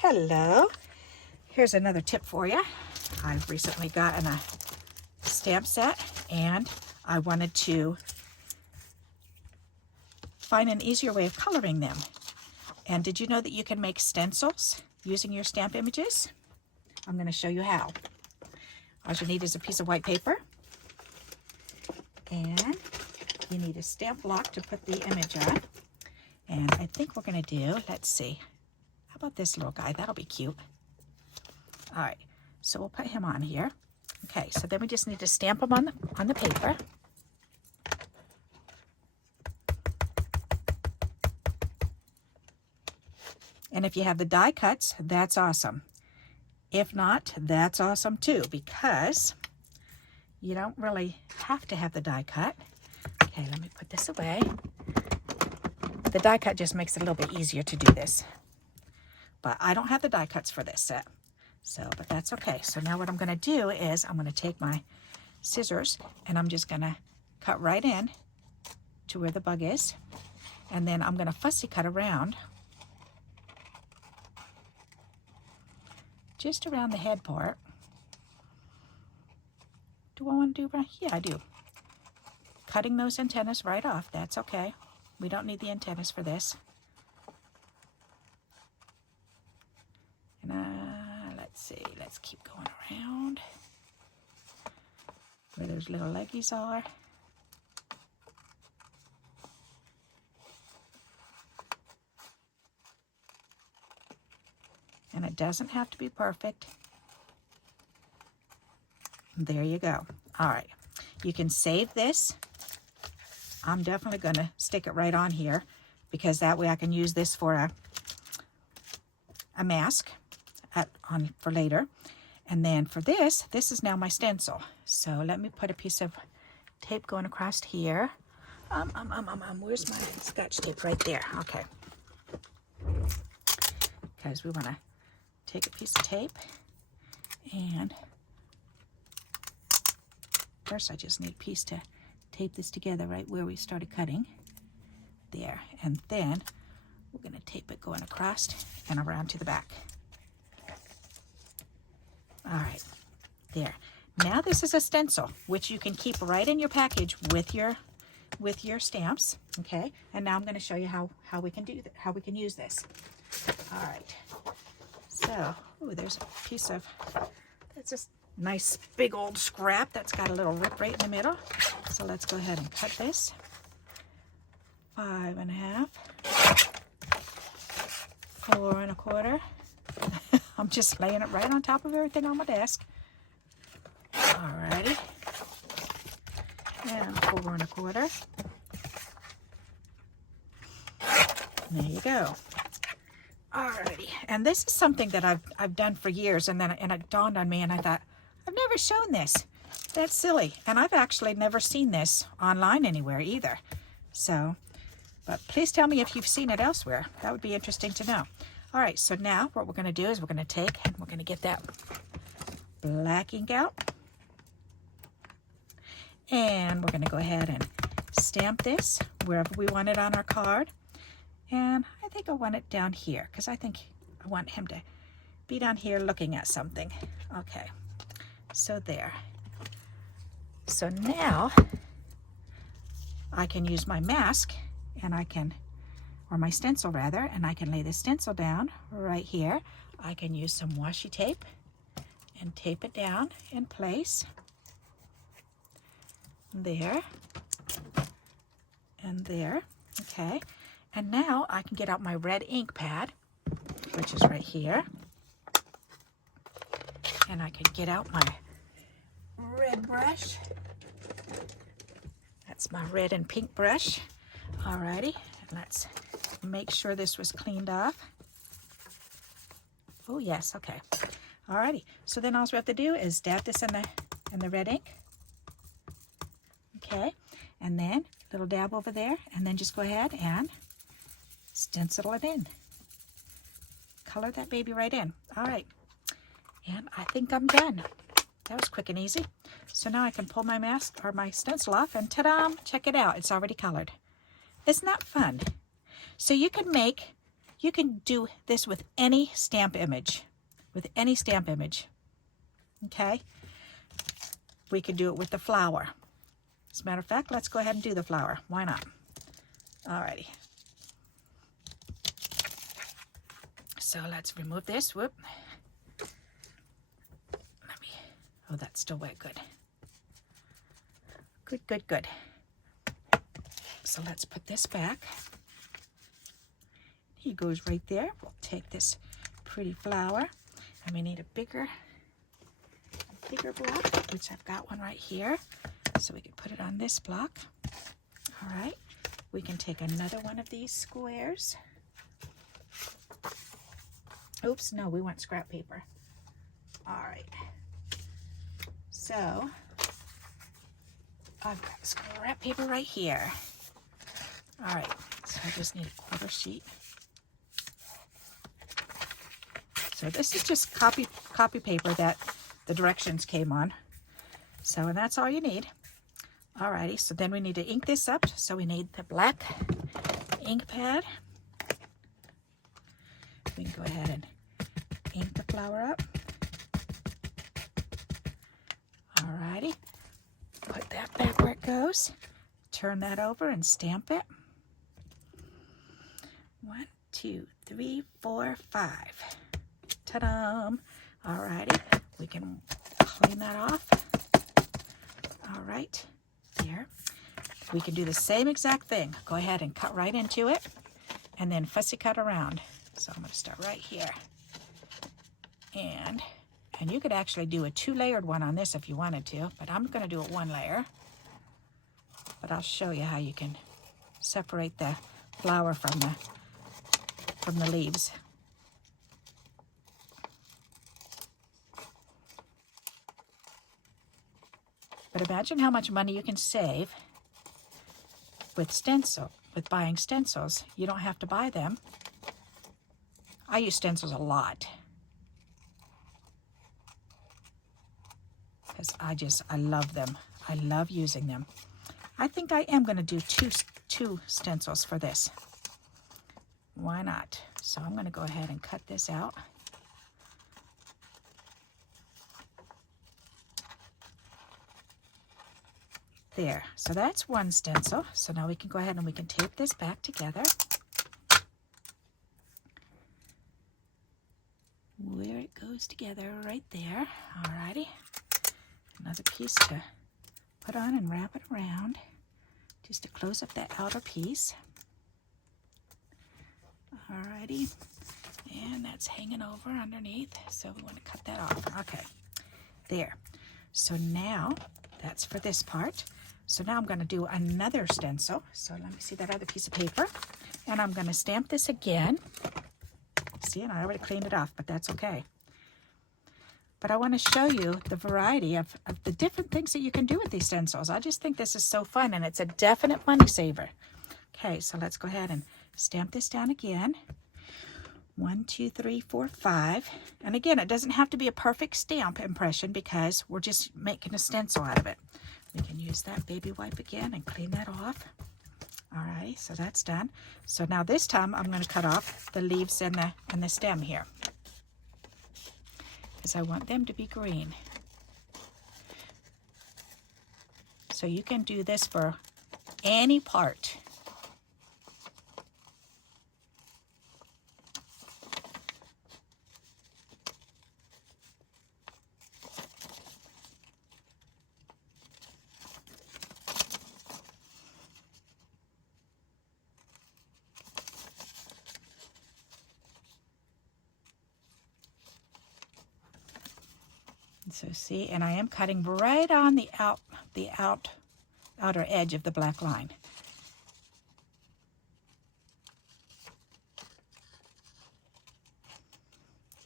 Hello, here's another tip for you. I've recently gotten a stamp set and I wanted to find an easier way of coloring them. And did you know that you can make stencils using your stamp images? I'm going to show you how. All you need is a piece of white paper and you need a stamp block to put the image on. And I think we're going to do, let's see, how about this little guy? That'll be cute. All right, so we'll put him on here. Okay, so then we just need to stamp him on the paper. And if you have the die cuts, that's awesome. If not, that's awesome too, because you don't really have to have the die cut. Okay, let me put this away. The die cut just makes it a little bit easier to do this. But I don't have the die cuts for this set. So, but that's okay. So now what I'm going to do is I'm going to take my scissors and I'm just going to cut right in to where the bug is. And then I'm going to fussy cut around. Just around the head part. Do I want to do right? Yeah, I do. Cutting those antennas right off. That's okay. We don't need the antennas for this. And let's see. Let's keep going around where those little leggies are. And it doesn't have to be perfect. There you go. All right. You can save this. I'm definitely going to stick it right on here because that way I can use this for a mask for later. And then for this is now my stencil. So let me put a piece of tape going across here. Where's my Scotch tape? Right there. Okay. Because we want to take a piece of tape and first I just need a piece to tape this together right where we started cutting. There. And then we're going to tape it going across and around to the back. All right. There. Now this is a stencil, which you can keep right in your package with your stamps. Okay. And now I'm going to show you how we can do that, how we can use this. All right. So, ooh, there's a piece of, that's a nice big old scrap that's got a little rip right in the middle. So let's go ahead and cut this. 5 1/2. 4 1/4. I'm just laying it right on top of everything on my desk. Alrighty. And 4 1/4. There you go. Alrighty. And this is something that I've done for years, and it dawned on me, and I thought, I've never shown this. That's silly. And I've actually never seen this online anywhere either. So, but please tell me if you've seen it elsewhere. That would be interesting to know. All right, so now what we're going to do is we're going to take and we're going to get that black ink out. And we're going to go ahead and stamp this wherever we want it on our card. And I think I want it down here because I think I want him to be down here looking at something. Okay, so there. So now I can use my mask and I can, or my stencil rather, and I can lay the stencil down right here. I can use some washi tape and tape it down in place. There. And there. Okay. And now I can get out my red ink pad, which is right here. And I can get out my red brush. That's my red and pink brush. Alrighty, and let's make sure this was cleaned off. Oh yes, okay. Alrighty, so then all we have to do is dab this in the red ink. Okay, and then a little dab over there, and then just go ahead and stencil it in. Color that baby right in. Alright, and I think I'm done. That was quick and easy. So now I can pull my mask or my stencil off and ta-da! Check it out. It's already colored. Isn't that fun? So you can make You can do this with any stamp image, okay? We could do it with the flower. As a matter of fact, let's go ahead and do the flower. Why not? Alrighty. So let's remove this. Whoop. Oh, that's still wet. Good. Good, good, good. So let's put this back. He goes right there. We'll take this pretty flower, and we need a bigger block, which I've got one right here. So we can put it on this block. All right. We can take another one of these squares. Oops, no, we want scrap paper. All right. So I've got scrap paper right here. All right, so I just need a quarter sheet. So this is just copy paper that the directions came on. So, and that's all you need. All righty, so then we need to ink this up. So we need the black ink pad. We can go ahead and ink the flower up. Alrighty, put that back where it goes. Turn that over and stamp it. 1, 2, 3, 4, 5. Ta-da! Alrighty, we can clean that off. Alright, there. We can do the same exact thing. Go ahead and cut right into it, and then fussy cut around. So I'm going to start right here. And you could actually do a 2-layered one on this if you wanted to, but I'm going to do it 1 layer. But I'll show you how you can separate the flower from the leaves. But imagine how much money you can save with buying stencils. You don't have to buy them. I use stencils a lot. Because I love them. I love using them. I think I am going to do two stencils for this. Why not? So I'm going to go ahead and cut this out. There. So that's one stencil. So now we can go ahead and we can tape this back together. Where it goes together right there. Alrighty. Another piece to put on and wrap it around just to close up that outer piece. Alrighty, and that's hanging over underneath, so we want to cut that off. Okay, there. So now that's for this part. So now I'm going to do another stencil. So let me see that other piece of paper, and I'm going to stamp this again. See, and I already cleaned it off, but that's okay. But I want to show you the variety of the different things that you can do with these stencils. I just think this is so fun, and it's a definite money saver. Okay, so let's go ahead and stamp this down again. 1, 2, 3, 4, 5. And again, it doesn't have to be a perfect stamp impression because we're just making a stencil out of it. We can use that baby wipe again and clean that off. All right, so that's done. So now this time I'm going to cut off the leaves and the stem here, because I want them to be green. So you can do this for any part. So see, and I am cutting right on the outer edge of the black line.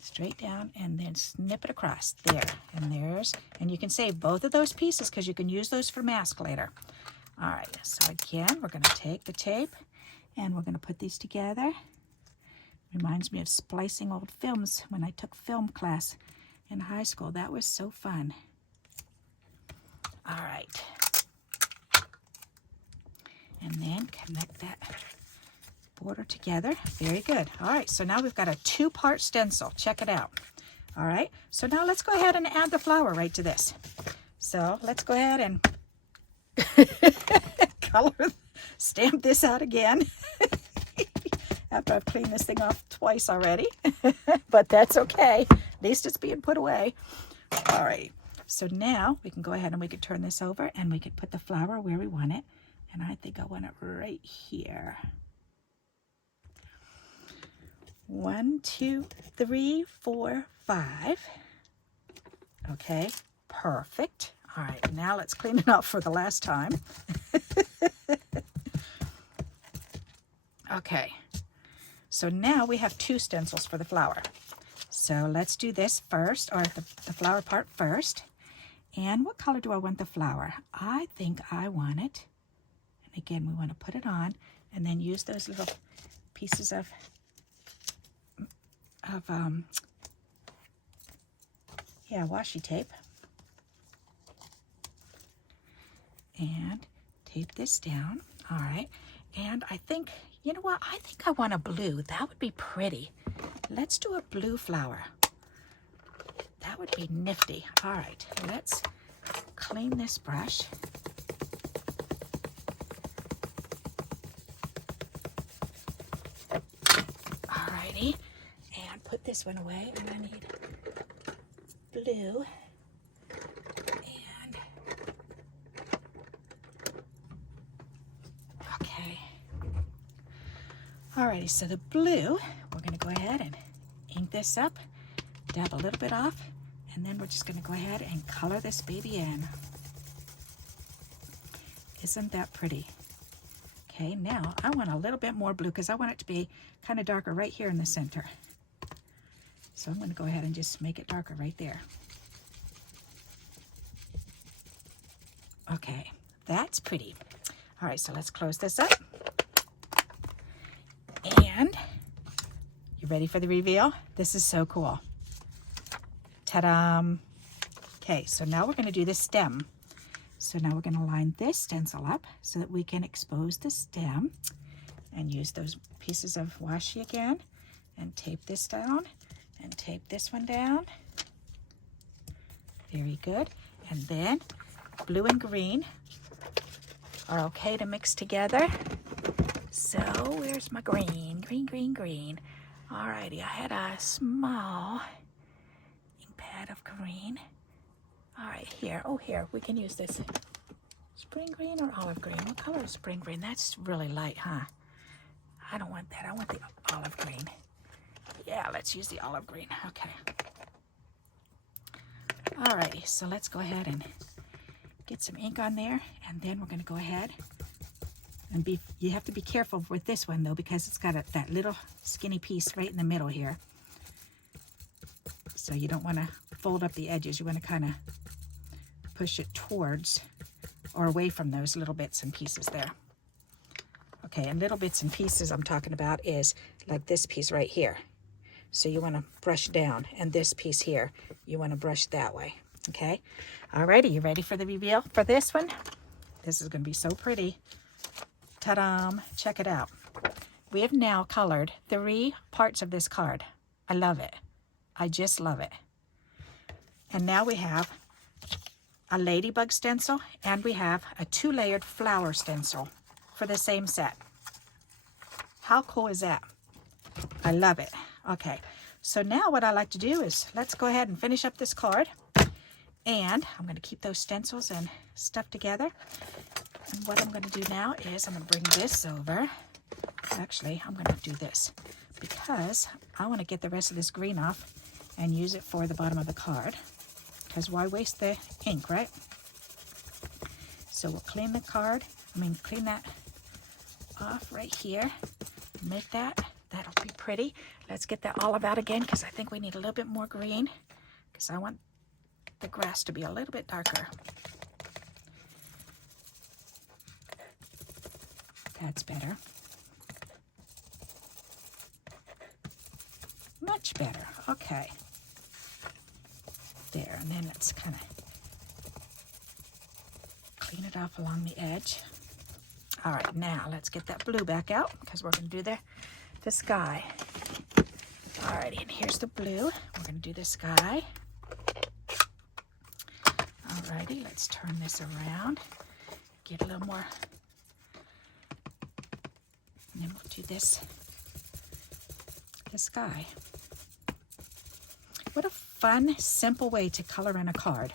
Straight down and then snip it across. There, and you can save both of those pieces because you can use those for mask later. All right, so again, we're going to take the tape and we're going to put these together. Reminds me of splicing old films when I took film class in high school. That was so fun. All right. And then connect that border together. Very good. All right, so now we've got a 2-part stencil. Check it out. All right, so now let's go ahead and add the flower right to this. So let's go ahead and stamp this out again. After I've cleaned this thing off twice already. But that's okay. At least it's being put away. All right, so now we can go ahead and we can turn this over and we can put the flower where we want it. And I think I want it right here. 1, 2, 3, 4, 5. Okay, perfect. All right, now let's clean it up for the last time. Okay, so now we have 2 stencils for the flower. So let's do this first, or the flower part first. And what color do I want the flower? I think I want it. And again, we want to put it on and then use those little pieces of washi tape. And tape this down. All right. And I think, you know what? I think I want a blue. That would be pretty. Let's do a blue flower. That would be nifty. All right. Let's clean this brush. Alrighty. And put this one away. And I need blue. And okay. Alrighty, so the blue, we're going to go ahead and ink this up, dab a little bit off, and then we're just going to go ahead and color this baby in. Isn't that pretty? Okay, now I want a little bit more blue because I want it to be kind of darker right here in the center. So I'm going to go ahead and just make it darker right there. Okay, that's pretty. All right, so let's close this up. And you ready for the reveal? This is so cool. Ta-da! Okay, so now we're going to do the stem. So now we're going to line this stencil up so that we can expose the stem and use those pieces of washi again and tape this down and tape this one down. Very good. And then blue and green are okay to mix together. So where's my green? Green, green, green. Alrighty, I had a small ink pad of green. Alright, here. Oh, here. We can use this. Spring green or olive green? What color is spring green? That's really light, huh? I don't want that. I want the olive green. Yeah, let's use the olive green. Okay. Alrighty, so let's go ahead and get some ink on there. And then we're going to go ahead and you have to be careful with this one, though, because it's got that little skinny piece right in the middle here. So you don't want to fold up the edges. You want to kind of push it towards or away from those little bits and pieces there. Okay, and little bits and pieces I'm talking about is like this piece right here. So you want to brush down, and this piece here, you want to brush that way. Okay, alrighty, you ready for the reveal for this one? This is going to be so pretty. Ta-da! Check it out. We have now colored 3 parts of this card. I love it. I just love it. And now we have a ladybug stencil and we have a 2-layered flower stencil for the same set. How cool is that? I love it. Okay, so now what I like to do is let's go ahead and finish up this card. And I'm going to keep those stencils and stuff together. And what I'm going to do now is I'm going to bring this over. Actually, I'm going to do this because I want to get the rest of this green off and use it for the bottom of the card. Because why waste the ink, right? So we'll clean the card. Clean that off right here. Make that. That'll be pretty. Let's get that olive out again because I think we need a little bit more green because I want the grass to be a little bit darker. That's better. Much better. Okay. There, and then let's kind of clean it off along the edge. All right, now let's get that blue back out because we're going to do the sky. Alrighty, and here's the blue. We're going to do the sky. Alrighty, let's turn this around. Get a little more. And then we'll do this, the sky. What a fun, simple way to color in a card.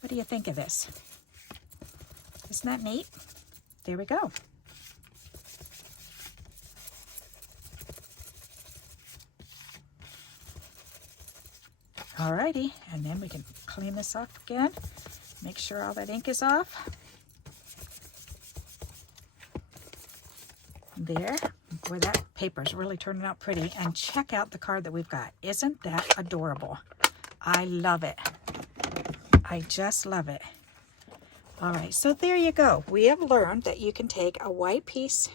What do you think of this? Isn't that neat? There we go. Alrighty, and then we can clean this off again. Make sure all that ink is off. There. Boy, that paper is really turning out pretty. And check out the card that we've got. Isn't that adorable? I love it. I just love it. All right, so there you go. We have learned that you can take a white piece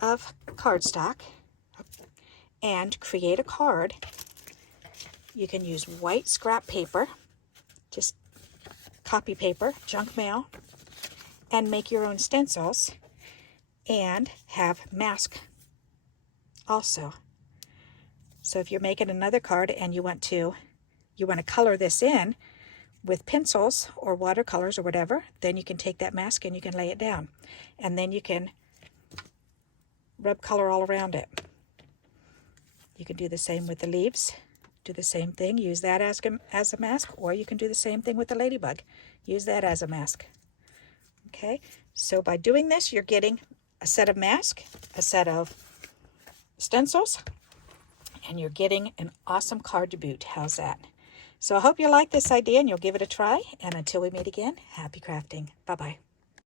of cardstock and create a card. You can use white scrap paper, just copy paper, junk mail, and make your own stencils and have mask also. So if you're making another card and you want to color this in with pencils or watercolors or whatever, then you can take that mask and you can lay it down. And then you can rub color all around it. You can do the same with the leaves. Do the same thing, use that as a mask, or you can do the same thing with the ladybug. Use that as a mask. Okay, so by doing this, you're getting a set of masks, a set of stencils, and you're getting an awesome card to boot. How's that? So I hope you like this idea and you'll give it a try. And until we meet again, happy crafting. Bye-bye.